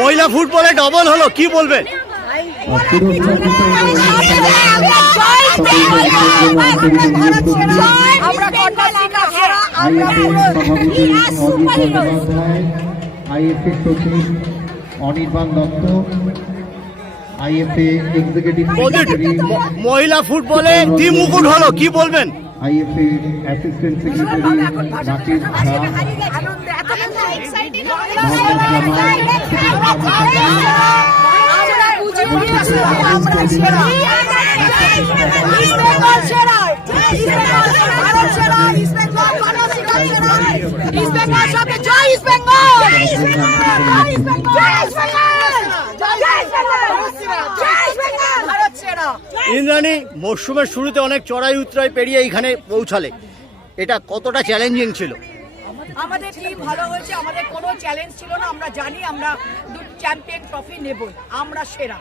মহিলা ফুটবলে ডবল হলো, কি বলবেন? আইএফএ সচিব Anirban Dutta, IFA executive secretary, মহিলা ফুটবলে দ্বিমুকুট হলো, কি বলবেন? আইএফএ অ্যাসিস্ট্যান্ট সেক্রেটারি রাকেশ ঝা, ইন্দ্রাণী, মরশুমের শুরুতে অনেক চড়াই উতরাই পেরিয়ে এইখানে পৌঁছালে, এটা কতটা চ্যালেঞ্জিং ছিল? আমাদের টিম ভালো হয়েছে, আমাদের কোনো চ্যালেঞ্জ ছিল না। আমরা জানি আমরা চ্যাম্পিয়ন ট্রফি নেব, আমরা সেরা।